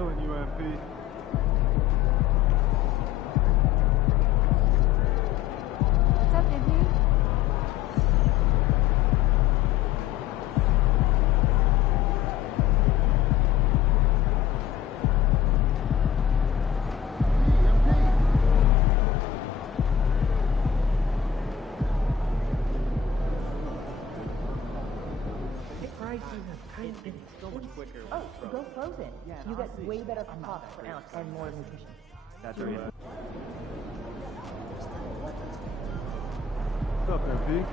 killing you, MP. What's up, MP? Oh, go frozen. You get way better cost per ounce and more nutrition. That's right. What's up, MP?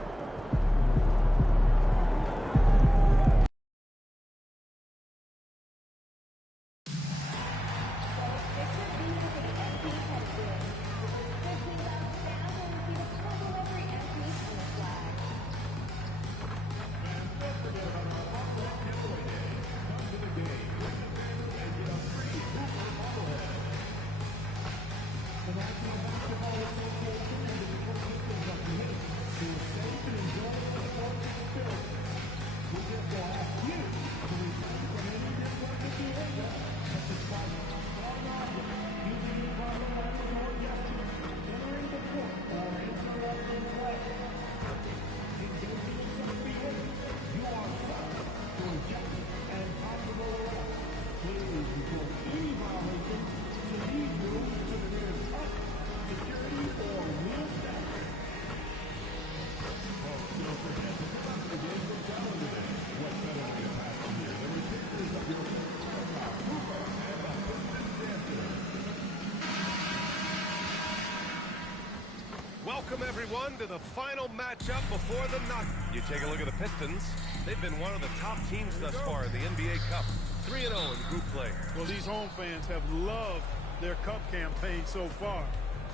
Welcome, everyone, to the final matchup before the knock. You take a look at the Pistons. They've been one of the top teams thus far in the NBA Cup. 3-0 in group play. Well, these home fans have loved their Cup campaign so far.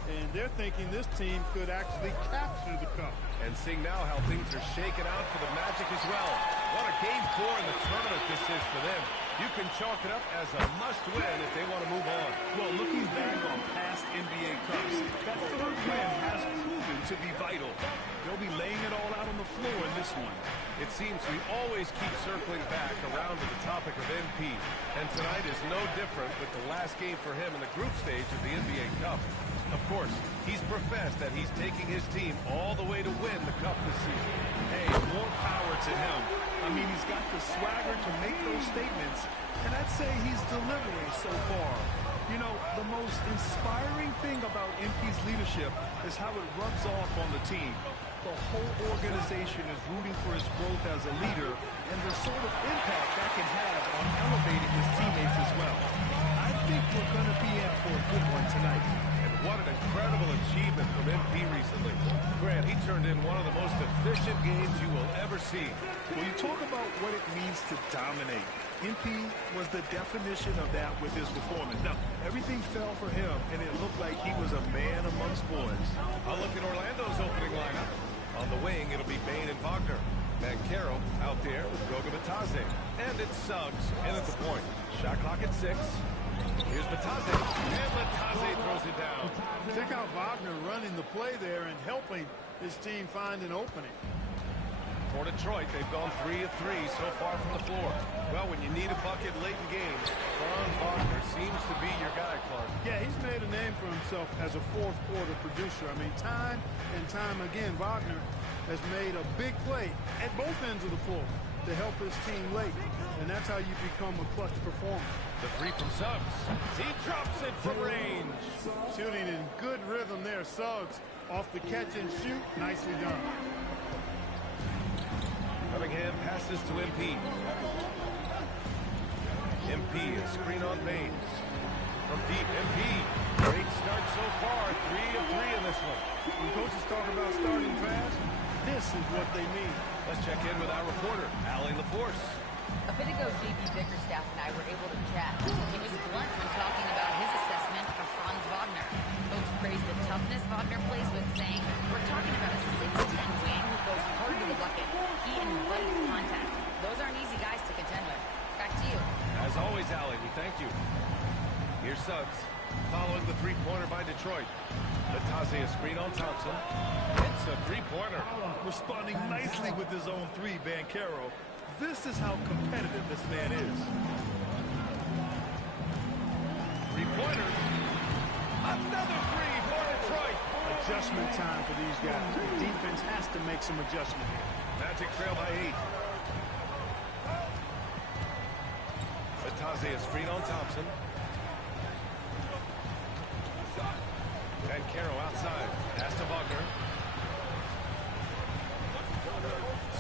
And they're thinking this team could actually capture the Cup. And seeing now how things are shaking out for the Magic as well. What a Game 4 in the tournament this is for them. You can chalk it up as a must-win if they want to move on. Well, looking back on past NBA Cups, that third win has proven to be vital. They'll be laying it all out on the floor in this one. It seems we always keep circling back around to the topic of MP. And tonight is no different with the last game for him in the group stage of the NBA Cup. Of course, he's professed that he's taking his team all the way to win the Cup this season. Hey, more power to him. I mean, he's got the swagger to make those statements, and I'd say he's delivering so far. You know, the most inspiring thing about MP's leadership is how it rubs off on the team. The whole organization is rooting for his growth as a leader and the sort of impact that can have on elevating his teammates as well. I think we're going to be in for a good one tonight. What an incredible achievement from MP recently. Grant, he turned in one of the most efficient games you will ever see. When you talk about what it means to dominate, MP was the definition of that with his performance. Now, everything fell for him, and it looked like he was a man amongst boys. I'll look at Orlando's opening lineup. On the wing, it'll be Bane and Wagner. Banchero out there with Goga Bitadze. And it's Suggs in at the point. Shot clock at 6. Here's Bitadze, and Bitadze throws it down. Check out Wagner running the play there and helping his team find an opening. For Detroit, they've gone 3 of 3 so far from the floor. Well, when you need a bucket late in games, Franz Wagner seems to be your guy, Clark. Yeah, he's made a name for himself as a fourth-quarter producer. I mean, time and time again, Wagner has made a big play at both ends of the floor to help his team late, and that's how you become a clutch performer. The three from Suggs. He drops it from range. Shooting in good rhythm there. Suggs off the catch and shoot. Nicely done. Cunningham passes to MP. MP, a screen on Baines. From deep, MP. Great start so far. 3 of 3 in this one. When coaches talk about starting fast, this is what they mean. Let's check in with our reporter, Allie LaForce. A bit ago, JB Bickerstaff and I were able to chat. He was blunt when talking about his assessment of Franz Wagner. Folks praised the toughness Wagner plays with, saying, we're talking about a 6'10 wing who goes hard to the bucket. He invites contact. Those aren't easy guys to contend with. Back to you. As always, Allie, we thank you. Here's Suggs, following the three-pointer by Detroit. Bitadze a screen on Thompson. Hits a three-pointer. Responding nicely with his own three, Banchero. This is how competitive this man is. three-pointer. Another three for Detroit. Adjustment time for these guys. The defense has to make some adjustment here. Magic trail by 8. Batazzi, a screen on Thompson. Banchero outside. Pass to Wagner.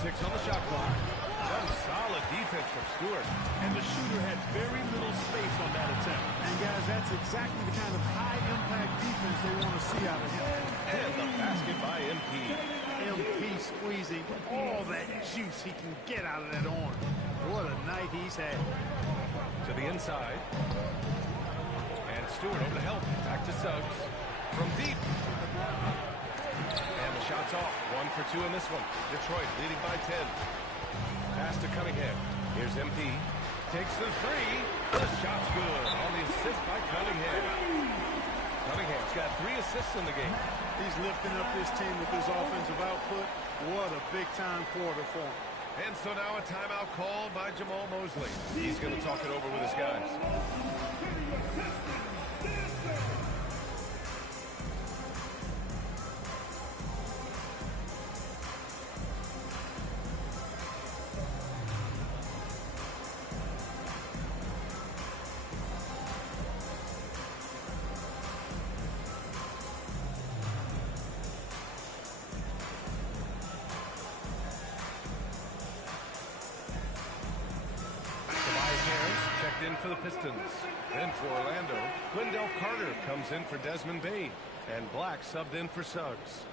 6 on the shot clock. Some solid defense from Stewart. And the shooter had very little space on that attempt. And guys, that's exactly the kind of high-impact defense they want to see out of him. And the basket by MP. MP squeezing all that juice he can get out of that arm. What a night he's had. To the inside. And Stewart over to help. Back to Suggs. From deep. And the shot's off. 1 for 2 in this one. Detroit leading by 10. Pass to Cunningham. Here's MP. Takes the three. The shot's good on the assist by Cunningham. Cunningham's got 3 assists in the game. He's lifting up this team with his offensive output. What a big-time quarter for him. And so now a timeout called by Jamal Mosley. He's going to talk it over with his guys. In for the Pistons. Then for Orlando, Wendell Carter comes in for Desmond Bane, and Black subbed in for Suggs.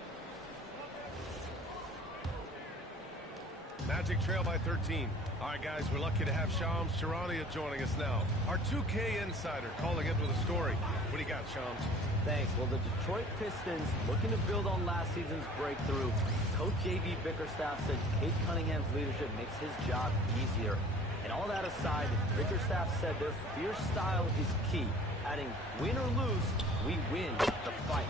Magic trail by 13. All right, guys, we're lucky to have Shams Charania joining us now. Our 2K insider calling in with a story. What do you got, Shams? Thanks. Well, the Detroit Pistons looking to build on last season's breakthrough. Coach J.B. Bickerstaff said Cade Cunningham's leadership makes his job easier. And all that aside, Bickerstaff said their fierce style is key, adding, win or lose, we win the fight.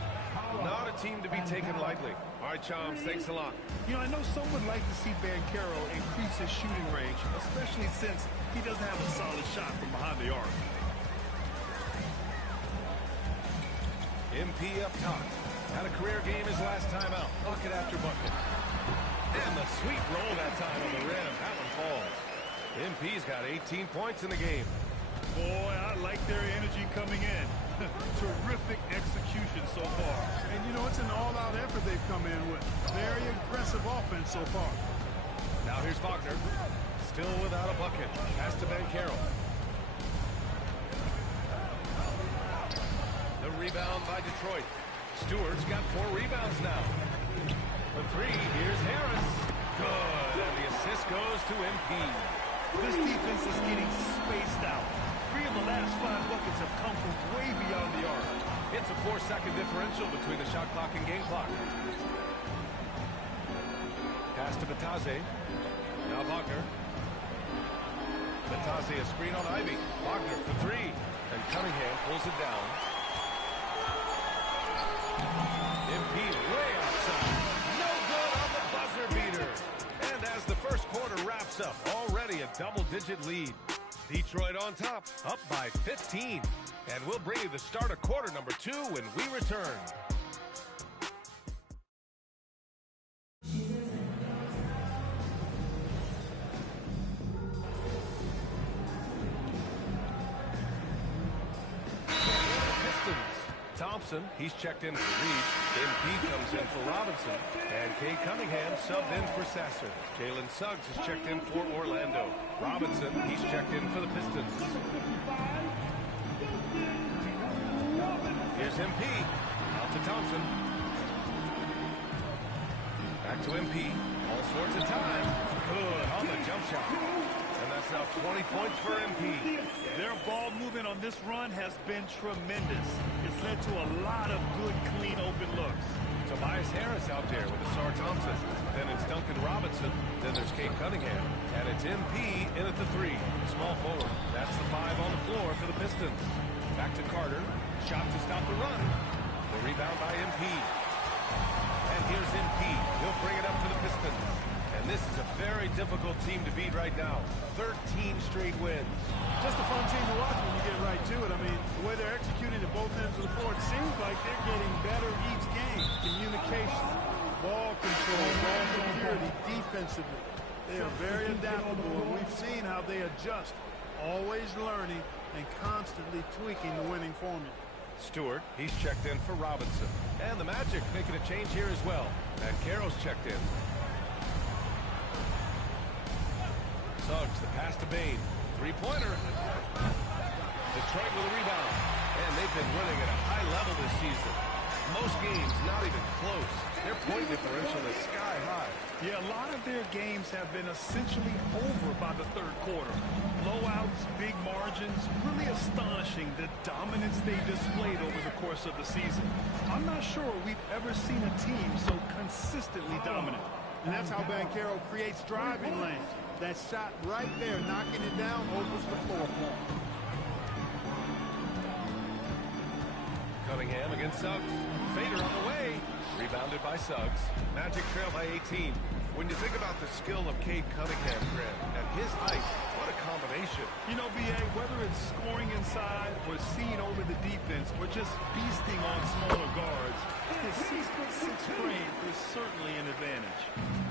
Not a team to be taken lightly. All right, Shams, thanks a lot. You know, I know some would like to see Banchero increase his shooting range, especially since he doesn't have a solid shot from behind the arc. MP up top. Had a career game his last time out. Bucket after bucket. And the sweet roll that time on the rim. That one falls. MP's got 18 points in the game. Boy, I like their energy coming in. Terrific execution so far. And, you know, it's an all-out effort they've come in with. Very aggressive offense so far. Now here's Wagner. Still without a bucket. Pass to Banchero. The rebound by Detroit. Stewart's got 4 rebounds now. For 3, here's Harris. Good. And the assist goes to MP. This defense is getting spaced out. 3 of the last 5 buckets have come from way beyond the arc. It's a 4-second differential between the shot clock and game clock. Pass to Batazzi. Now Wagner. Batazzi, a screen on Ivy. Wagner for 3. And Cunningham pulls it down. MP way outside. No good on the buzzer beater. And as the first quarter wraps up, already a double-digit lead. Detroit on top, up by 15. And we'll bring you the start of quarter number 2 when we return. Thompson, he's checked in for Reed. MP comes in for Robinson. And Cade Cunningham subbed in for Sasser. Jalen Suggs is checked in for Orlando. Robinson, he's checked in for the Pistons. Here's MP. Out to Thompson. Back to MP. All sorts of time. Good on the jump shot. And that's now 20 points for MP. Their ball movement on this run has been tremendous. It's led to a lot of good, clean, open looks. Tobias Harris out there with Asar Thompson. Then it's Duncan Robinson. Then there's Cade Cunningham. And it's MP in at the 3. Small forward. That's the 5 on the floor for the Pistons. Back to Carter. Shot to stop the run. The rebound by MP. And here's MP. He'll bring it up for the Pistons. And this is a very difficult team to beat right now. 13 straight wins. Just a fun team to watch when you get right to it. I mean, the way they're executing at both ends of the floor, it seems like they're getting better each game. Communication, ball control, ball security, defensively. They are very adaptable, and we've seen how they adjust, always learning and constantly tweaking the winning formula. Stewart, he's checked in for Robinson. And the Magic making a change here as well. And Carroll's checked in. Suggs, the pass to Bane. Three-pointer. Detroit with a rebound. And they've been winning at a high level this season. Most games not even close. Their point differential is sky high. Yeah, a lot of their games have been essentially over by the third quarter. Blowouts, big margins, really astonishing the dominance they displayed over the course of the season. I'm not sure we've ever seen a team so consistently dominant. And that's how Banchero creates driving lanes. That shot right there, knocking it down, opens the floor for him. Cunningham against Suggs. Fader on the way. Rebounded by Suggs. Magic trail by 18. When you think about the skill of Cade Cunningham, Grant, and his height, what a combination. You know, B.A., whether it's scoring inside or seeing over the defense or just feasting on smaller guards, his 6'6" frame is certainly an advantage.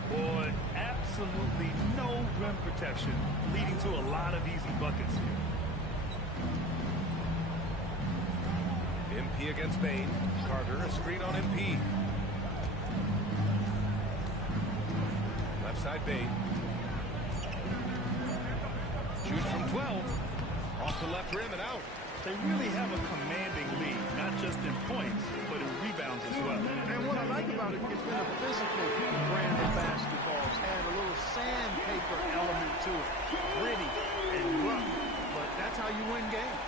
Boy, absolutely no rim protection, leading to a lot of easy buckets here. MP against Bane. Carter, a screen on MP. Left side Bane. Shoots from 12. Off the left rim and out. They really have a commanding lead, not just in points, but in rebounds as well. And what I like about it, it's been a physical brand of basketball. It's had a little sandpaper element to it. Gritty and rough, but that's how you win games.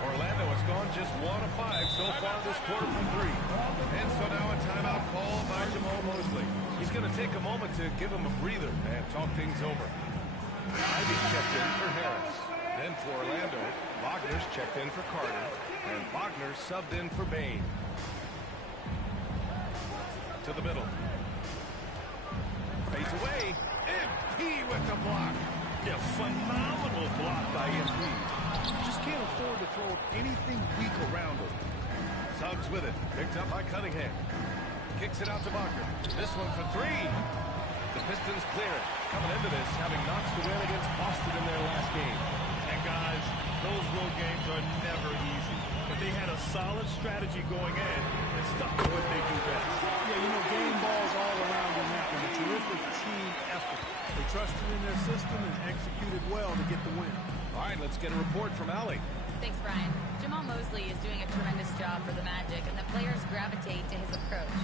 Orlando has gone just 1 of 5 so far this quarter from 3. And so now a timeout call by Jamal Mosley. He's going to take a moment to give him a breather and talk things over. Ivy checked in for Harris. Then for Orlando, Wagner's checked in for Carter. And Wagner subbed in for Bane. To the middle. Fades away. MP with the block. Yeah, phenomenal block by MP. Just can't afford to throw anything weak around him. Suggs with it. Picked up by Cunningham. Kicks it out to Wagner. This one for 3. The Pistons clear it. Coming into this, having notched the win against Boston in their last game. And guys, those road games are never easy. But they had a solid strategy going in and stuck to what they do best. Yeah, you know, game balls all around in that one. A terrific team effort. They trusted in their system and executed well to get the win. All right, let's get a report from Allie. Thanks, Brian. Jamal Mosley is doing a tremendous job for the Magic, and the players gravitate to his approach.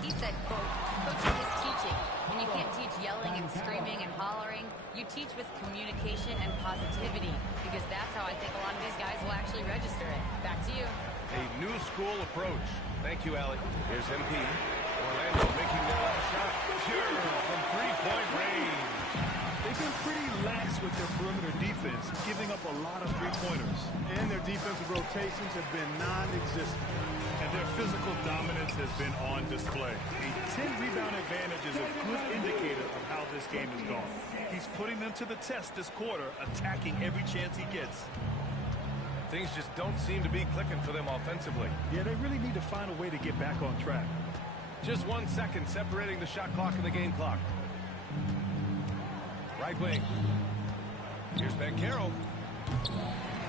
He said, quote, coaching is teaching. When you can't teach yelling and screaming and hollering, you teach with communication and positivity, because that's how I think a lot of these guys will actually register it. Back to you. A new school approach. Thank you, Allie. Here's MP. Orlando making their last shot. Pure from three-point range. They've been pretty lax with their perimeter defense, giving up a lot of three-pointers. And their defensive rotations have been non-existent. And their physical dominance has been on display. A 10-rebound advantage is a good indicator of how this game has gone. He's putting them to the test this quarter, attacking every chance he gets. Things just don't seem to be clicking for them offensively. Yeah, they really need to find a way to get back on track. Just 1 second separating the shot clock and the game clock. Right wing. Here's Banchero.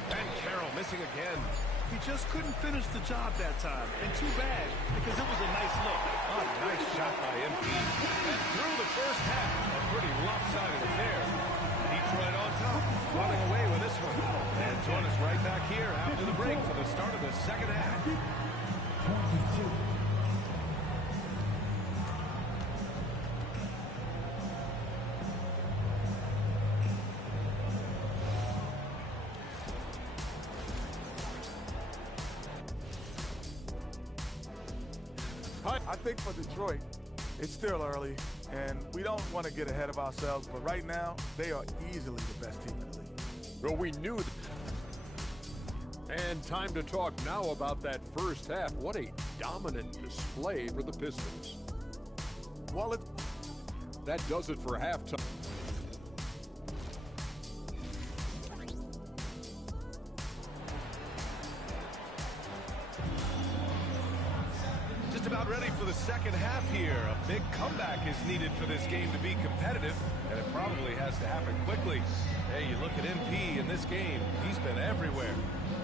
Banchero missing again. He just couldn't finish the job that time. And too bad, because it was a nice look. A nice shot by MP. And through the first half, a pretty lopsided affair. Detroit on top, running away with this one. And join us right back here after the break for the start of the second half. I think for Detroit, it's still early, and we don't want to get ahead of ourselves, but right now, they are easily the best team in the league. Well, we knew that. And time to talk now about that first half. What a dominant display for the Pistons. Well, That does it for halftime. Just about ready for the second half here. A big comeback is needed for this game to be competitive, and it probably has to happen quickly. Hey, you look at MP in this game, he's been everywhere.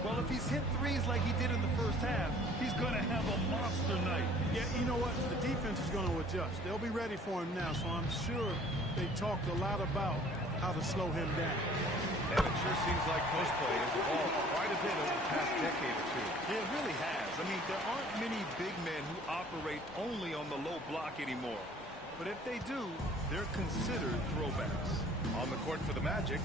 Well, if he's hit threes like he did in the first half, he's going to have a monster night. Yeah, you know what? The defense is going to adjust. They'll be ready for him now, so I'm sure they talked a lot about how to slow him down. And it sure seems like post play has evolved quite a bit over the past decade or two. It really has. I mean, there aren't many big men who operate only on the low block anymore. But if they do, they're considered throwbacks. On the court for the Magic,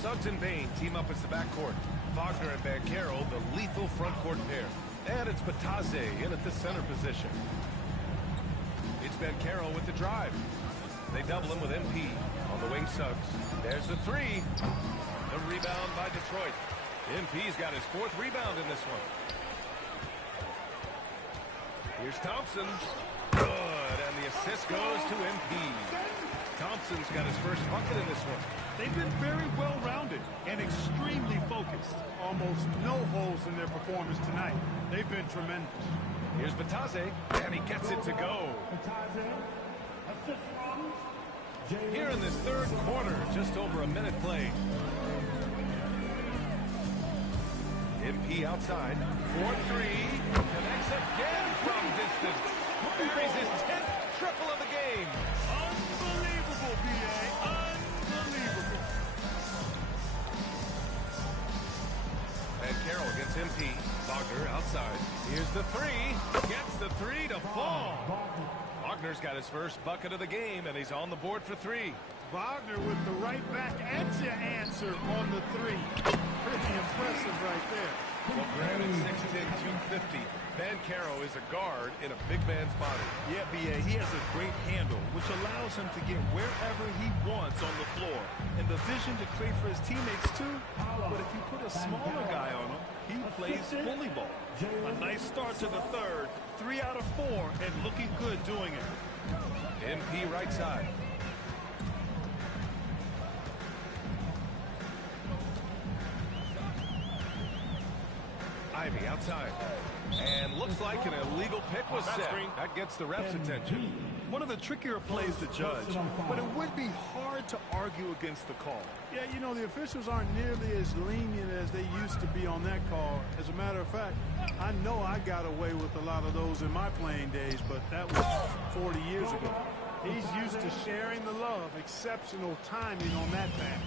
Suggs and Bane team up as the backcourt. Wagner and Banchero, the lethal front court pair. And it's Batase in at the center position. It's Banchero with the drive. They double him with MP on the wing. Suggs. There's the three. The rebound by Detroit. MP's got his fourth rebound in this one. Here's Thompson. Good, and the assist goes to MP. Thompson's got his first bucket in this one. They've been very well-rounded and extremely focused. Almost no holes in their performance tonight. They've been tremendous. Here's Batase, and he gets it to go. Here in this third quarter, just over a minute played. MP outside, 4-3, connects again from distance. Buries his 10th triple of the game. Unbelievable, B.A. Unbelievable. And Carroll gets MP. Wagner outside. Here's the three. Gets the three to fall. Wagner's got his first bucket of the game, and he's on the board for three. Wagner with the right back edge answer on the three. Pretty impressive right there. Well, granted, 6'10", 250. Banchero is a guard in a big man's body. Yeah, B.A., he has a great handle, which allows him to get wherever he wants on the floor. And the vision to create for his teammates, too. But if you put a smaller guy on him, he plays bully ball. A nice start to the third. 3 out of 4, and looking good doing it. MP right side. Ivy outside. And looks like an illegal pick was set. That gets the ref's attention. One of the trickier plays to judge, but it would be hard to argue against the call. Yeah, you know, the officials aren't nearly as lenient as they used to be on that call. As a matter of fact, I know I got away with a lot of those in my playing days, but that was 40 years ago. He's used to sharing the love. Exceptional timing on that pass.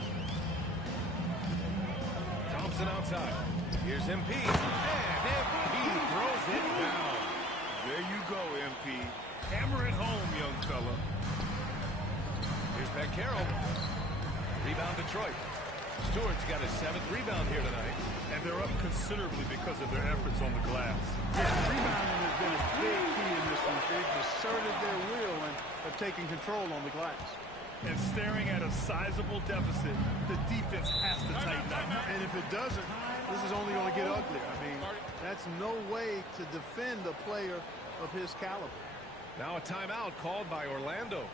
Thompson outside. Here's MP. And MP throws it down. There you go, MP. Hammer it home, young fella. Here's Banchero. Rebound Detroit. Stewart's got his 7th rebound here tonight. And they're up considerably because of their efforts on the glass. Yeah, rebounding has been a big key in this one. They've asserted their will and have taken control on the glass. And staring at a sizable deficit, the defense has to tighten up. And if it doesn't, this is only going to get ugly. I mean, that's no way to defend a player of his caliber. Now a timeout called by Orlando.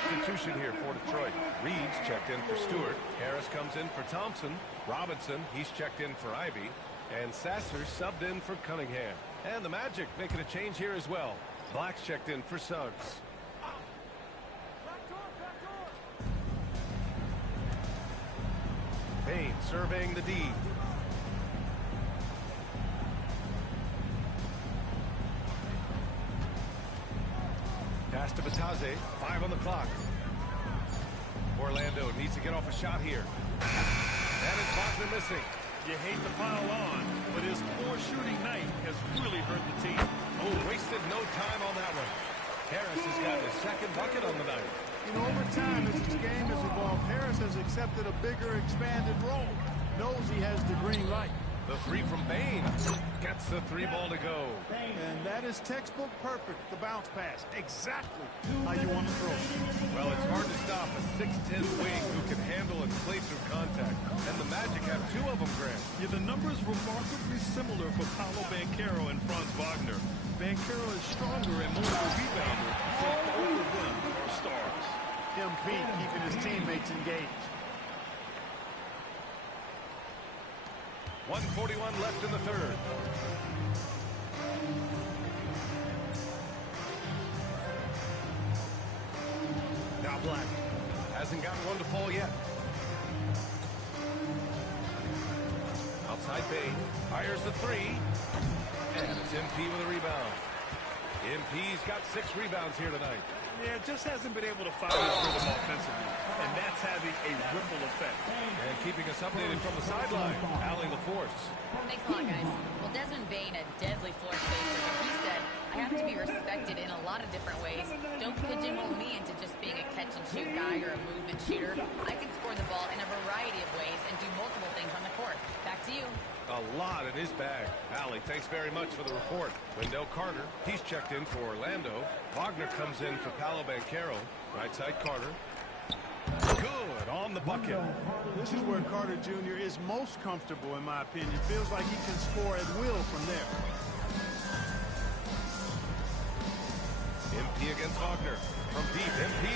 substitution here for Detroit. Reed's checked in for Stewart. Harris comes in for Thompson. Robinson, he's checked in for Ivy. And Sasser subbed in for Cunningham. And the Magic making a change here as well. Black's checked in for Suggs. Payne surveying the D. Pass to Batase. 5 on the clock. Orlando needs to get off a shot here. And it's Wagner missing. You hate to pile on, but his poor shooting night has really hurt the team. Oh, wasted no time on that one. Harris has got his second bucket on the night. You know, over time, as this game has evolved, Harris has accepted a bigger, expanded role. Knows he has the green light. The three from Bane. Gets the 3 ball to go. And that is textbook perfect, the bounce pass. Exactly how you want to throw it. Well, it's hard to stop a 6'10 wing who can handle and play through contact. And the Magic have 2 of them, Grant. Yeah, the numbers remarkably similar for Paolo Banchero and Franz Wagner. Banchero is stronger and more of a rebounder, but both of them are stars. MP keeping his teammates engaged. 1:41 left in the third. Now Black hasn't gotten one to fall yet. Outside Bane fires the 3. And it's MP with a rebound. MP's got 6 rebounds here tonight. Yeah, just hasn't been able to find his rhythm offensively, and that's having a ripple effect. And keeping us updated from the sideline, Allie LaForce. Thanks a lot, guys. Well, Desmond Bane, a deadly floor spacer, he said, I have to be respected in a lot of different ways. Don't pigeonhole me into just being a catch-and-shoot guy or a movement shooter. I can score the ball in a variety of ways and do multiple things on the court. Back to you. A lot in his bag. Allie, thanks very much for the report. Wendell Carter, he's checked in for Orlando. Wagner comes in for Paolo Banchero. Right side Carter. Good on the bucket. This is where Carter Jr. is most comfortable, in my opinion. Feels like he can score at will from there. MP against Wagner. From deep, MP.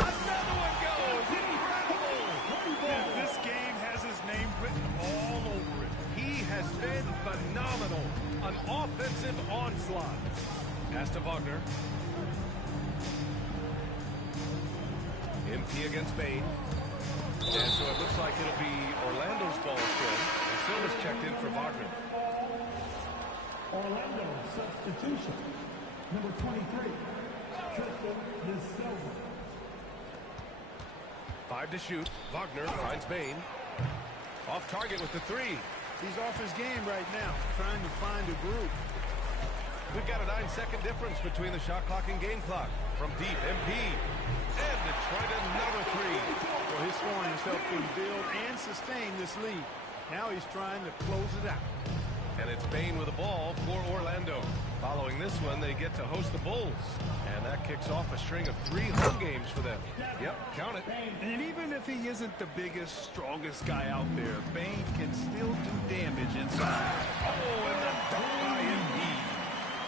Another one goes. Incredible. This game has his name written all over it. He has been phenomenal. An offensive onslaught. Pass to Wagner. MP against Bane. And so it looks like it'll be Orlando's ball still. And Silva's checked in for Wagner. Orlando substitution. Number 23, Tristan De Silva. 5 to shoot. Wagner finds Bane. Off target with the 3. He's off his game right now, trying to find a groove. We've got a 9-second difference between the shot clock and game clock. From deep, MP. And Detroit another 3. Well, his scoring has helped him build and sustain this lead. Now he's trying to close it out. And it's Bane with the ball for Orlando. Following this one, they get to host the Bulls. And that kicks off a string of 3 home games for them. Yep, count it. And even if he isn't the biggest, strongest guy out there, Bane can still do damage inside. Oh, and the dunk by MP.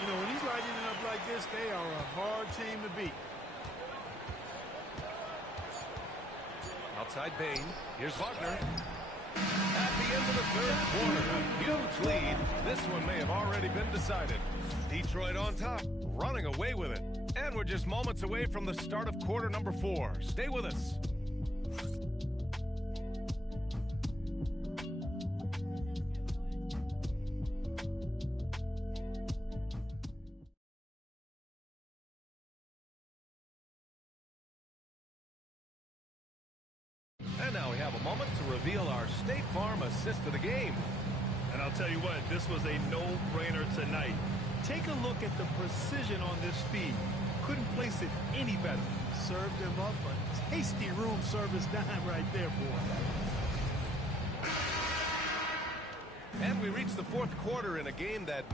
You know, when he's lighting it up like this, they are a hard team to beat. Outside Bane. Here's Wagner. At the end of the third quarter, a huge lead. This one may have already been decided. Detroit on top, running away with it. And we're just moments away from the start of quarter number 4. Stay with us. And now we have a moment to reveal our State Farm assist of the game. And I'll tell you what, this was a no-brainer tonight. Take a look at the precision on this feed. Couldn't place it any better. Served him up a tasty room service dime right there, boy. And we reach the fourth quarter in a game that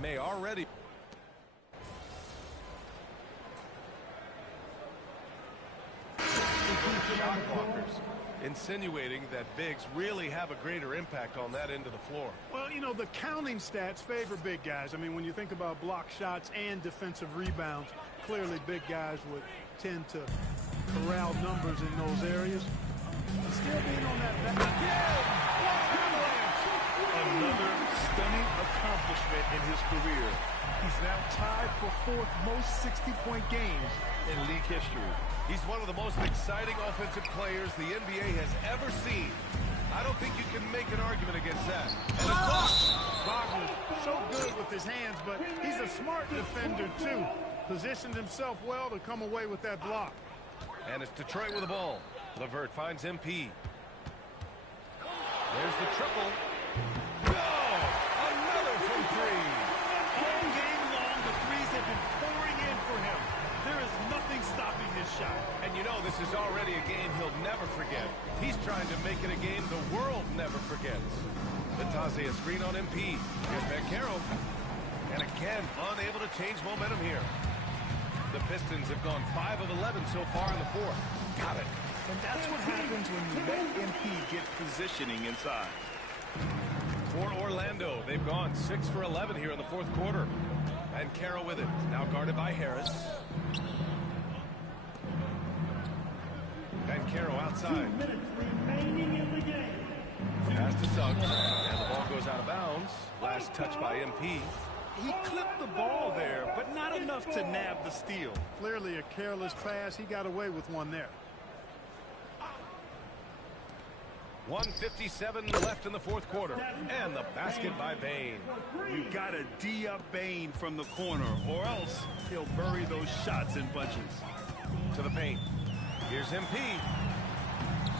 may already. Shot blockers, insinuating that bigs really have a greater impact on that end of the floor. Well, you know, the counting stats favor big guys. I mean, when you think about block shots and defensive rebounds, clearly big guys would tend to corral numbers in those areas. Still being on that back. Another stunning accomplishment in his career. He's now tied for 4th most 60-point games in league history. He's one of the most exciting offensive players the NBA has ever seen. I don't think you can make an argument against that. And a block. Wagner, so good with his hands, but he's a smart defender, too. Positioned himself well to come away with that block. And it's Detroit with the ball. LeVert finds MP. There's the triple. Go! Another from three. All game long, the threes have been pouring in for him. There is nothing stopping his shot. And you know this is already a game he'll never forget. He's trying to make it a game the world never forgets. Bitadze a screen on MP. Here's Banchero. And again, unable to change momentum here. The Pistons have gone 5 of 11 so far in the 4th. Got it. And that's what happens when you let MP get positioning inside. For Orlando, they've gone 6 for 11 here in the 4th quarter. Banchero with it. Now guarded by Harris. Banchero outside. 2 minutes remaining in the game. Pass to Suggs. And the ball goes out of bounds. Last touch by MP. He clipped the ball there, but not enough to nab the steal. Clearly a careless pass. He got away with one there. 1:57 left in the 4th quarter. And the basket by Bane. You got to D up Bane from the corner, or else he'll bury those shots in bunches. To the paint. Here's MP.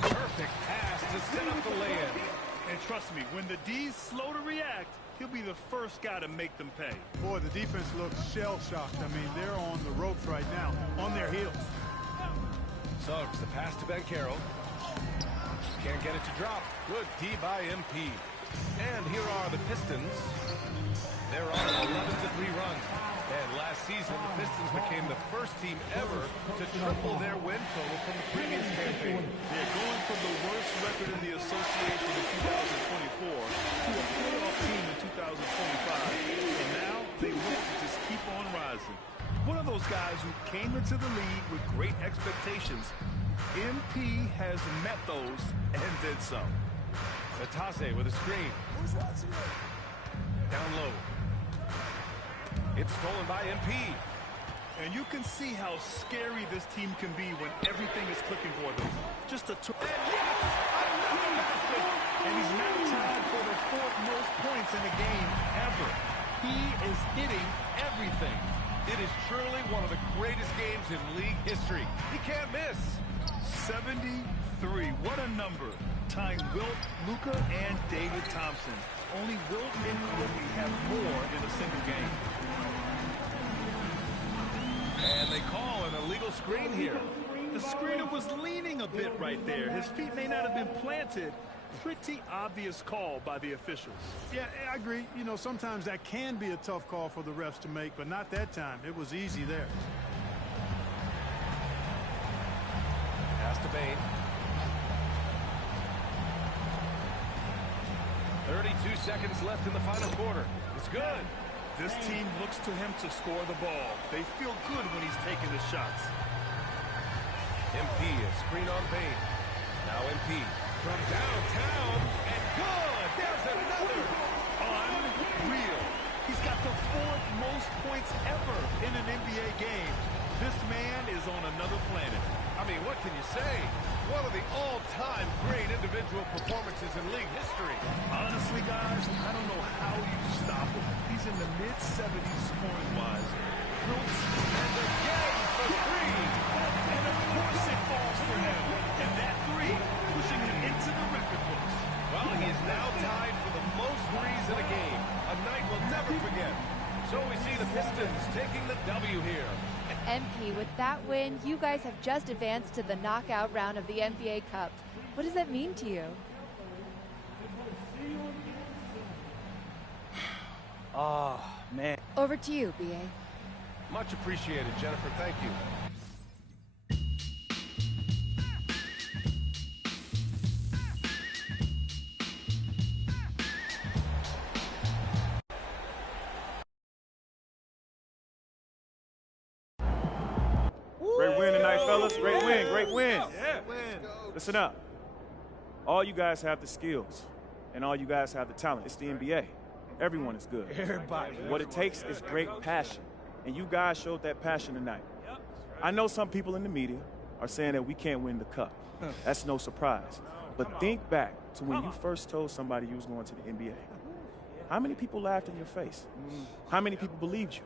Perfect pass to set up the lay-in. And trust me, when the D's slow to react, he'll be the first guy to make them pay. Boy, the defense looks shell-shocked. I mean, they're on the ropes right now, on their heels. Suggs, the pass to Banchero. Can't get it to drop. Good D by MP. And here are the Pistons. They're on an 11-3 run. And last season, the Pistons became the first team ever to triple their win total from the previous campaign. They're going from the worst record in the association in 2024 to a playoff team in 2025. And now they look to just keep on rising. One of those guys who came into the league with great expectations. MP has met those and then some. Bitadze with a screen. Down low. It's stolen by MP. And you can see how scary this team can be when everything is clicking for them. Just a and yes! Another basket! And he's now tied for the 4th most points in a game ever. He is hitting everything. It is truly one of the greatest games in league history. He can't miss. 73. What a number. Tying Wilt, Luka, and David Thompson. Only Wilt and Kobe have more in a single game. And they call an illegal screen here. The screener was leaning a bit right there. His feet may not have been planted. Pretty obvious call by the officials. Yeah, I agree. You know, sometimes that can be a tough call for the refs to make, but not that time. It was easy there. Pass to Bane. 32 seconds left in the final quarter. It's good. This team looks to him to score the ball. They feel good when he's taking the shots. MP, a screen on Bane. Now MP from downtown, and good! There's another! Unreal. He's got the 4th most points ever in an NBA game. This man is on another planet. I mean, what can you say? One of the all-time great individual performances in league history. Honestly, guys, I don't know how you stop him. He's in the mid-70s scoring-wise. And again for 3. And of course it falls for him. And that 3 pushing him into the record books. Well, he is now tied for the most threes in a game. A night we'll never forget. So we see the Pistons taking the W here. MP, with that win, you guys have just advanced to the knockout round of the NBA Cup. What does that mean to you? Oh, man. Over to you, B.A. Much appreciated, Jennifer. Thank you. Great win tonight, fellas. Great win, great win. Yeah. Listen up. All you guys have the skills, and all you guys have the talent. It's the NBA. Everyone is good. Everybody. What it takes is great passion, and you guys showed that passion tonight. I know some people in the media are saying that we can't win the cup. That's no surprise. But think back to when you first told somebody you was going to the NBA. How many people laughed in your face? How many people believed you?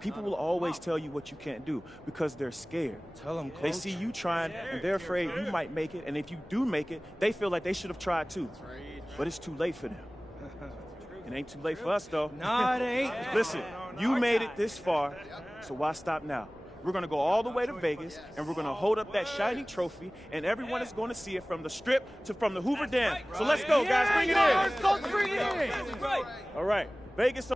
People will always tell you what you can't do because they're scared. Tell them, Coach. They see you trying, and they're afraid you might make it, and if you do make it, they feel like they should have tried too. But it's too late for them. It ain't too late for us, though. No, it ain't. Listen, you made it this far, so why stop now? We're going to go all the way to Vegas, and we're going to hold up that shiny trophy, and everyone is going to see it from the Strip to from the Hoover Dam. So let's go, guys. Bring it in. Bring it in. All right. Vegas.